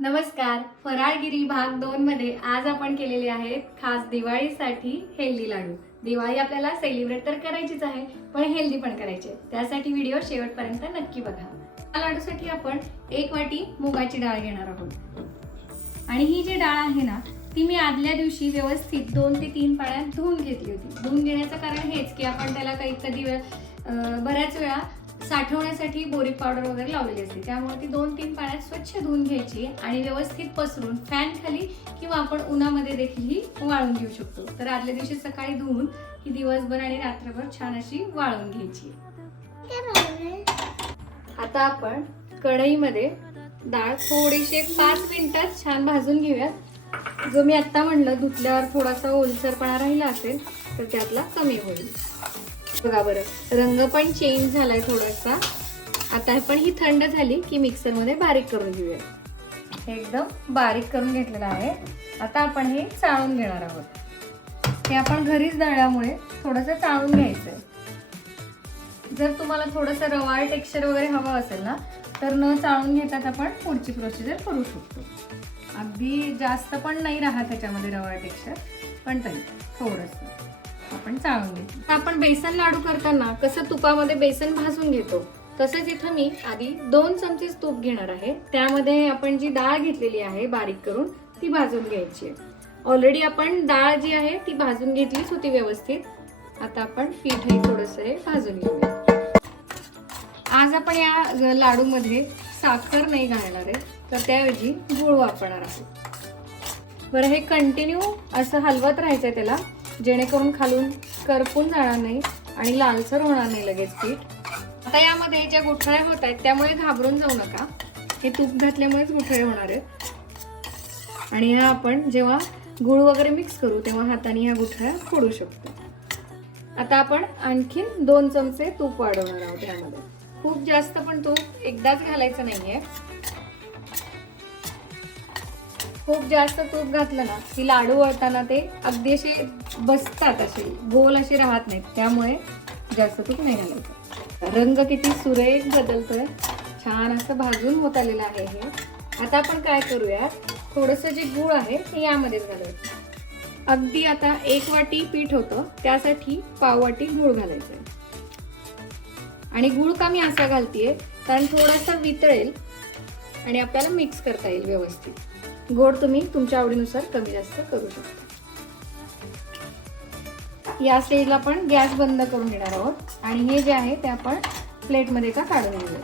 नमस्कार. फराळगिरी भाग दोन मध्ये आज आपण केलेले आहेत खास दिवाळीसाठी हेल्दी लाडू. दिवाळी आपल्याला सेलिब्रेट तर करायचीच आहे पण हेल्दी पण करायचे त्यासाठी व्हिडिओ शेवटपर्यंत नक्की बघा. या लाडूसाठी आपण एक वाटी मुगाची डाळ घेणार आहोत. आणि ही जी डाळ आहे ना ती मी आदल्या दिवशी व्यवस्थित दोन ते तीन पाण्यात धुवून घेतली होती. धुवून घेण्याचं कारण हेच की आपण त्याला काही कधी वेळ बऱ्याच वेळा साठवण्यासाठी बोरिक पावडर वगैरे लावलेली असते. त्यामुळे ती दोन तीन पाण्यात स्वच्छ धुवून घ्यायची आणि व्यवस्थित पसरून फॅन खाली किंवा आपण उन्हामध्ये देखील ही वाळून घेऊ शकतो. तर आदल्या दिवशी सकाळी धुवून ही दिवसभर आणि रात्रभर छान अशी वाळून घ्यायची. आता आपण कढईमध्ये डाळ थोडीशी एक पाच मिनिटात छान भाजून घेऊयात. जो मी आत्ता म्हणलं धुतल्यावर थोडासा ओलसरपणा राहिला असेल तर त्यातला कमी होईल. बघा बरं. रंग पण चेंज झालाय थोडासा. आता पण ही थंड झाली की मिक्सरमध्ये बारीक करून घेऊया. हे एकदम बारीक करून घेतलेलं आहे. आता आपण हे चाळून घेणार आहोत. हे आपण घरीच दळल्यामुळे थोडंसं चाळून घ्यायचं आहे जर तुम्हाला थोडंसं रवाळ टेक्स्चर वगैरे हवं असेल ना तर न चाळून घेतात आपण पुढची प्रोसिजर करू शकतो. अगदी जास्त पण नाही राहत त्याच्यामध्ये रवाळ टेक्स्चर पण तरी थोडंसं. आपण चाळून घेतो. आपण बेसन लाडू करताना कसं तुपामध्ये बेसन भाजून घेतो? तसंच इथं मी आधी दोन चमचेच तूप घेणार आहे. त्यामध्ये आपण जी डाळ घेतलेली आहे बारीक करून ती भाजून घ्यायची आहे. ऑलरेडी आपण डाळ जी आहे ती भाजून घेतलीच होती व्यवस्थित. आता आपण पीठही थोडंसं भाजून घेऊया. आज आपण या लाडूमध्ये साखर नाही घालणार आहे तर त्याऐवजी गूळ वापरणार आहोत. बरं हे कंटिन्यू असं हलवत राहायचं आहे त्याला. जेणेकरून खालून करपून जाणार नाही आणि लालसर होणार नाही लगेच पीठ. आता यामध्ये ज्या गुठळ्या होत आहेत त्यामुळे घाबरून जाऊ नका. हे तूप घातल्यामुळेच गुठळे होणार आहेत. आणि ह्या आपण जेव्हा गुळ वगैरे मिक्स करू तेव्हा हाताने ह्या गुठळ्या फोडू शकतो. आता आपण आणखीन दोन चमचे तूप वाढवणार आहोत यामध्ये खूप जास्त पण तूप एकदाच घालायचं नाहीये. खूप जास्त तूप घातलं ना की लाडू वळताना ते अगदी असे बसतात असे. गोल असे राहत नाहीत. त्यामुळे जास्त तूप नाही घालायचं. रंग किती सुरेख बदलतोय. छान असं भाजून होत आलेलं आहे हे. आता आपण काय करूया? थोडंसं जे गूळ आहे ते यामध्येच घालायचं. अगदी आता एक वाटी पीठ होतं. त्यासाठी पाव वाटी गूळ घालायचं आहे आणि गूळ का मी असा घालतीये? कारण थोडासा वितळेल आणि आपल्याला मिक्स करता येईल व्यवस्थित. गोड तुम्ही तुमच्या आवडीनुसार कमी जास्त करू शकता. या स्टेजला आपण गॅस बंद करून घेणार आहोत. आणि हे जे आहे ते आपण प्लेटमध्ये का काढून घेऊया?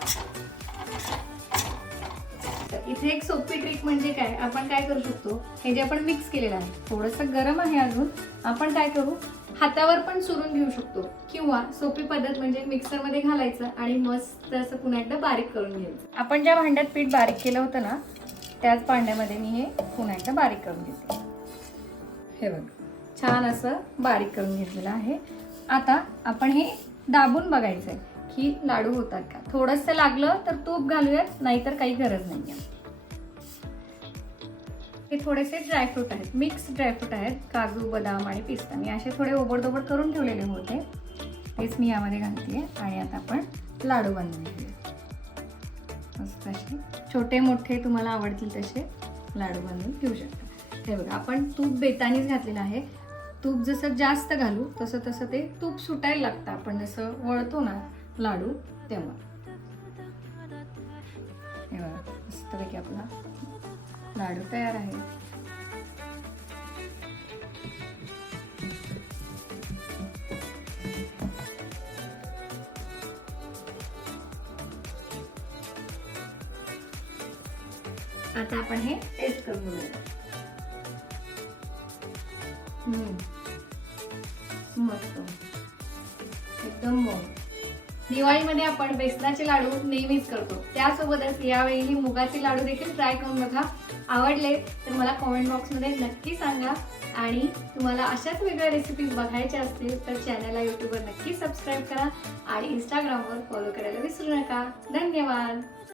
तर इथे एक सोपी ट्रिक म्हणजे काय? आपण काय करू शकतो? हे जे आपण मिक्स केलेलं आहे थोडंसं गरम आहे अजून. आपण काय करू? हातावर पण चुरून घेऊ शकतो. किंवा सोपी पद्धत म्हणजे मिक्सरमध्ये घालायचं आणि मस्त असं पुन्हा एकदा बारीक करून घ्यायचं. आपण ज्या भांड्यात पीठ बारीक केलं होतं ना त्याच भांड्यामध्ये मी हे पुन्हा एकदा बारीक करून घेते. हे बघ. छान असं बारीक करून घेतलेलं आहे. आता आपण हे दाबून बघायचं आहे की लाडू होतात का? थोडंसं लागलं तर तूप घालूयात नाहीतर काही गरज नाही आहे हे थोडेसे ड्रायफ्रूट आहेत मिक्स ड्रायफ्रूट आहेत काजू बदाम आणि पिस्ता. मी असे थोडे ओबडदोबड करून ठेवलेले होते. तेच मी यामध्ये घालते आणि आता आपण लाडू बनवून घेऊया. मस्त असे छोटे मोठे तुम्हाला आवडतील तसे लाडू बनवून घेऊ शकता. हे बघा आपण तूप बेतानीच घातलेलं आहे. तूप जसं जास्त घालू तसं तसं ते तूप सुटायला लागतं. आपण जसं वळतो ना लाडू तेव्हा. मस्तपैकी आपला लाडू तयार आहे. आता आपण हे टेस्ट करून असतो. एकदम मऊ. दिवाळीमध्ये आपण बेसनाचे लाडू नेहमीच करतो. त्यासोबतच यावेळी ही मुगाचे लाडू देखील ट्राय करून बघा. आवडले तर मला कॉमेंट बॉक्समध्ये नक्की सांगा. आणि तुम्हाला अशाच वेगळ्या रेसिपीज बघायच्या असतील तर चॅनलला यूट्यूबवर नक्की सबस्क्राईब करा. आणि इंस्टाग्रामवर फॉलो करायला विसरू नका. धन्यवाद.